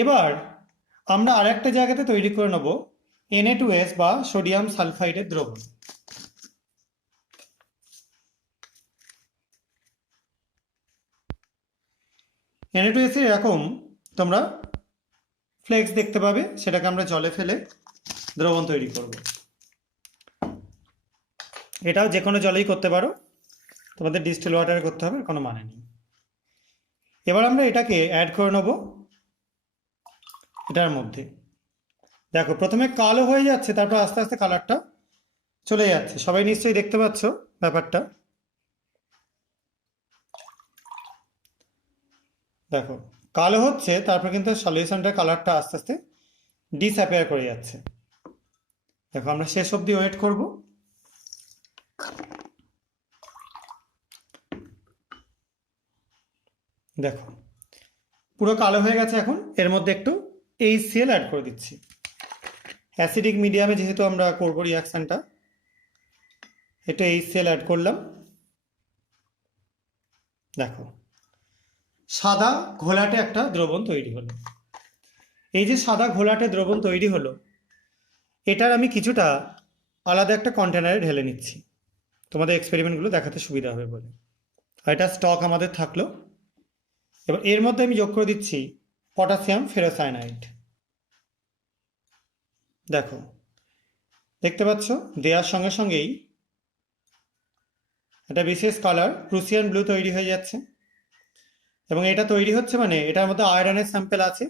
এবার আমরা আরেকটা জায়গাতে তৈরি করে নেব Na2S বা সোডিয়াম সালফাইডের দ্রবণ। Na2S এর এরকম তোমরা ফ্লেক্স দেখতে পাবে, সেটাকে আমরা জলে ফেলে দ্রবণ তৈরি করব। এটাও যে কোনো জলেই করতে পারো, তোমাদের ডিস্টিল ওয়াটারে করতে হবে, কোনো মানে নেই। এবার আমরা এটাকে অ্যাড করে নেব এটার মধ্যে। দেখো প্রথমে কালো হয়ে যাচ্ছে, তারপর আস্তে আস্তে কালারটা চলে যাচ্ছে। সবাই নিশ্চয়ই দেখতে পাচ্ছ ব্যাপারটা। দেখো কালো হচ্ছে, তারপর কিন্তু সলিউশনটার কালারটা আস্তে আস্তে ডিসঅ্যাপিয়ার করে যাচ্ছে। দেখো আমরা শেষ অবধি ওয়েট করব। দেখো পুরো কালো হয়ে গেছে। এখন এর মধ্যে একটু HCl অ্যাড করে দিচ্ছি। অ্যাসিডিক মিডিয়ামে যেহেতু আমরা করবো রিয়াকশানটা, একটু HCl অ্যাড করলাম। দেখো সাদা ঘোলাটে একটা দ্রবণ তৈরি হলো। এই যে সাদা ঘোলাটে দ্রবণ তৈরি হলো, এটার আমি কিছুটা আলাদা একটা কন্টেনারে ঢেলে নিচ্ছি, তোমাদের এক্সপেরিমেন্টগুলো দেখাতে সুবিধা হবে বলে। আর এটা স্টক আমাদের থাকলো। এবার এর মধ্যে আমি যোগ করে দিচ্ছি পটাশিয়াম ফেরোসায়ানাইড। দেখো দেখতে পাচ্ছ দেওয়ার সঙ্গে সঙ্গেই একটা বিশেষ কালার প্রুসিয়ান ব্লু তৈরি হয়ে যাচ্ছে। এবং এটা তৈরি হচ্ছে মানে এটার মধ্যে আয়রনের স্যাম্পেল আছে,